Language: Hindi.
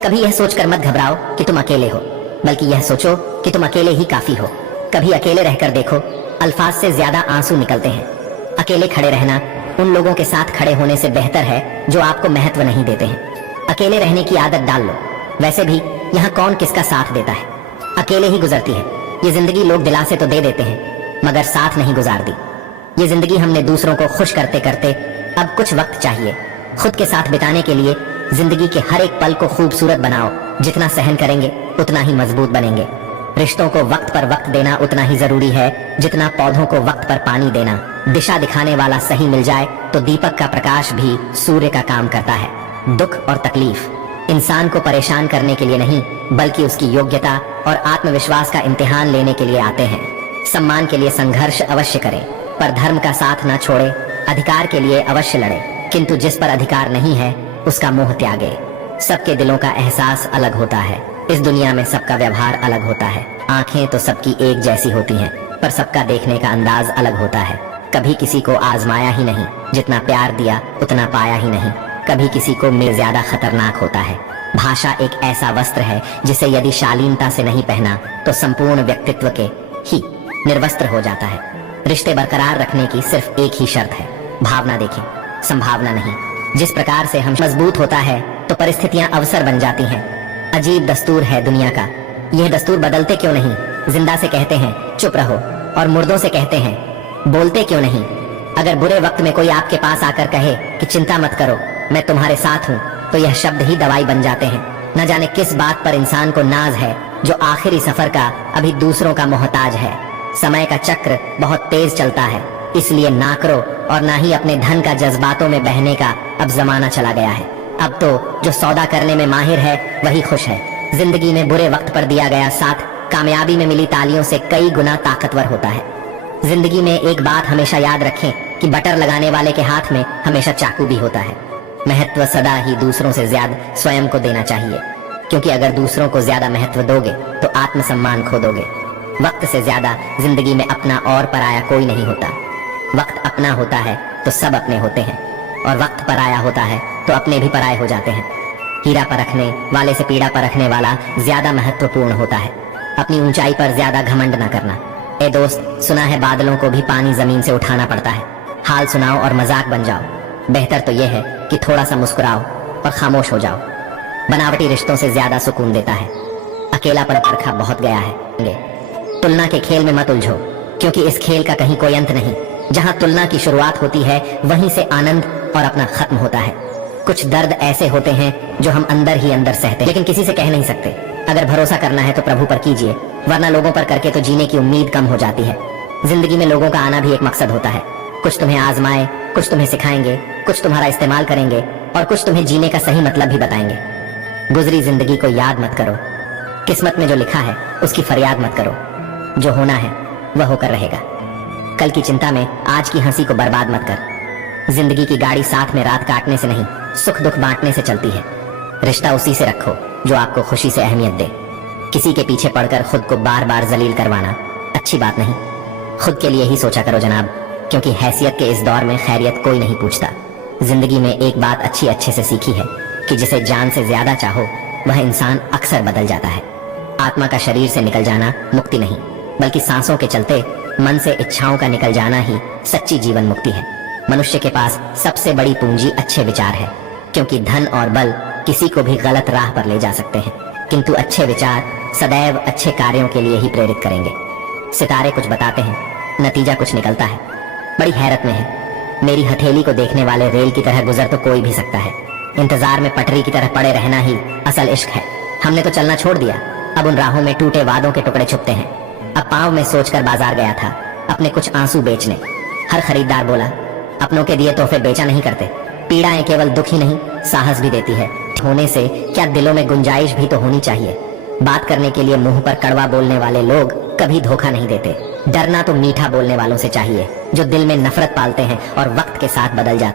कभी यह सोचकर मत घबराओ कि तुम अकेले हो, बल्कि यह सोचो कि तुम अकेले ही काफी हो। कभी अकेले रहकर देखो, अल्फाज से ज्यादा आंसू निकलते हैं। अकेले खड़े रहना उन लोगों के साथ खड़े होने से बेहतर है जो आपको महत्व नहीं देते हैं। अकेले रहने की आदत डाल लो। वैसे भी यहाँ कौन किसका साथ देता है, अकेले ही गुजरती है। ये जिंदगी लोग दिलासे तो दे देते हैं मगर साथ नहीं गुजार दी। ये जिंदगी हमने दूसरों को खुश करते करते अब कुछ वक्त चाहिए खुद के साथ बिताने के लिए। जिंदगी के हर एक पल को खूबसूरत बनाओ। जितना सहन करेंगे उतना ही मजबूत बनेंगे। रिश्तों को वक्त पर वक्त देना उतना ही जरूरी है जितना पौधों को वक्त पर पानी देना। दिशा दिखाने वाला सही मिल जाए तो दीपक का प्रकाश भी सूर्य का काम करता है। दुख और तकलीफ इंसान को परेशान करने के लिए नहीं, बल्कि उसकी योग्यता और आत्मविश्वास का इम्तिहान लेने के लिए आते हैं। सम्मान के लिए संघर्ष अवश्य करें, पर धर्म का साथ न छोड़े। अधिकार के लिए अवश्य लड़े, किंतु जिस पर अधिकार नहीं है उसका मोह त्यागे। सबके दिलों का एहसास अलग होता है। इस दुनिया में सबका व्यवहार अलग होता है। आंखें तो सबकी एक जैसी होती हैं, पर सबका देखने का अंदाज अलग होता है। कभी किसी को आजमाया ही नहीं, जितना प्यार दिया उतना पाया ही नहीं। कभी किसी को में ज्यादा खतरनाक होता है। भाषा एक ऐसा वस्त्र है जिसे यदि शालीनता से नहीं पहना तो संपूर्ण व्यक्तित्व के ही निर्वस्त्र हो जाता है। रिश्ते बरकरार रखने की सिर्फ एक ही शर्त है, भावना देखें, संभावना नहीं। जिस प्रकार से हम मजबूत होता है तो परिस्थितियां अवसर बन जाती हैं। अजीब दस्तूर है दुनिया का, यह दस्तूर बदलते क्यों नहीं। जिंदा से कहते हैं चुप रहो, और मुर्दों से कहते हैं बोलते क्यों नहीं। अगर बुरे वक्त में कोई आपके पास आकर कहे कि चिंता मत करो, मैं तुम्हारे साथ हूँ, तो यह शब्द ही दवाई बन जाते हैं। न जाने किस बात पर इंसान को नाज है जो आखिरी सफर का अभी दूसरों का मोहताज है। समय का चक्र बहुत तेज चलता है, इसलिए ना करो और ना ही अपने धन का जज्बातों में बहने का अब जमाना चला गया है। अब तो जो सौदा करने में माहिर है वही खुश है। जिंदगी में बुरे वक्त पर दिया गया साथ कामयाबी में मिली तालियों से कई गुना ताकतवर होता है। जिंदगी में एक बात हमेशा याद रखें कि बटर लगाने वाले के हाथ में हमेशा चाकू भी होता है। महत्व सदा ही दूसरों से ज्यादा स्वयं को देना चाहिए, क्योंकि अगर दूसरों को ज्यादा महत्व दोगे तो आत्मसम्मान खो दोगे। वक्त से ज्यादा जिंदगी में अपना और पराया कोई नहीं होता। वक्त अपना होता है तो सब अपने होते हैं, और वक्त पराया होता है तो अपने भी पराये हो जाते हैं। हीरा परखने वाले से पीड़ा परखने वाला ज्यादा महत्वपूर्ण होता है। अपनी ऊंचाई पर ज्यादा घमंड न करना। ए दोस्त, सुना है बादलों को भी पानी जमीन से उठाना पड़ता है। हाल सुनाओ और मजाक बन जाओ। बेहतर तो यह है कि थोड़ा सा मुस्कुराओ और खामोश हो जाओ। बनावटी रिश्तों से ज्यादा सुकून देता है। अकेलापन परखा बहुत गया है। तुलना के खेल में मत उलझो, क्योंकि इस खेल का कहीं कोई अंत नहीं। जहाँ तुलना की शुरुआत होती है वहीं से आनंद और अपना खत्म होता है। कुछ दर्द ऐसे होते हैं जो हम अंदर ही अंदर सहते, लेकिन किसी से कह नहीं सकते। अगर भरोसा करना है तो प्रभु पर कीजिए, वरना लोगों पर करके तो जीने की उम्मीद कम हो जाती है। जिंदगी में लोगों का आना भी एक मकसद होता है। कुछ तुम्हें आजमाए, कुछ तुम्हें सिखाएंगे, कुछ तुम्हारा इस्तेमाल करेंगे और कुछ तुम्हें जीने का सही मतलब भी बताएंगे। गुजरी जिंदगी को याद मत करो, किस्मत में जो लिखा है उसकी फरियाद मत करो। जो होना है वह होकर रहेगा। कल की चिंता में आज की हंसी को बर्बाद मत कर। जिंदगी की गाड़ी साथ में रात काटने से नहीं, सुख दुख बांटने से चलती है। रिश्ता उसी से रखो जो आपको खुशी से अहमियत दे। किसी के पीछे पड़कर खुद को बार बार जलील करवाना अच्छी बात नहीं। खुद के लिए ही सोचा करो जनाब, क्योंकि हैसियत के इस दौर में खैरियत कोई नहीं पूछता। जिंदगी में एक बात अच्छे से सीखी है कि जिसे जान से ज्यादा चाहो वह इंसान अक्सर बदल जाता है। आत्मा का शरीर से निकल जाना मुक्ति नहीं, बल्कि सांसों के चलते मन से इच्छाओं का निकल जाना ही सच्ची जीवन मुक्ति है। मनुष्य के पास सबसे बड़ी पूंजी अच्छे विचार है, क्योंकि धन और बल किसी को भी गलत राह पर ले जा सकते हैं, किंतु अच्छे विचार सदैव अच्छे कार्यों के लिए ही प्रेरित करेंगे। सितारे कुछ बताते हैं, नतीजा कुछ निकलता है। बड़ी हैरत में है, मेरी हथेली को देखने वाले रेल की तरह गुजर तो कोई भी सकता है। इंतजार में पटरी की तरह पड़े रहना ही असल इश्क है। हमने तो चलना छोड़ दिया, अब उन राहों में टूटे वादों के टुकड़े छुपते हैं। अब पाँव में सोचकर बाजार गया था अपने कुछ आंसू बेचने। हर खरीदार बोला, अपनों के दिए तोहफे बेचा नहीं करते। पीड़ाएं केवल दुख ही नहीं साहस भी देती है। होने से क्या दिलों में गुंजाइश भी तो होनी चाहिए। बात करने के लिए मुंह पर कड़वा बोलने वाले लोग कभी धोखा नहीं देते। डरना तो मीठा बोलने वालों से चाहिए, जो दिल में नफरत पालते हैं और वक्त के साथ बदल जाते हैं।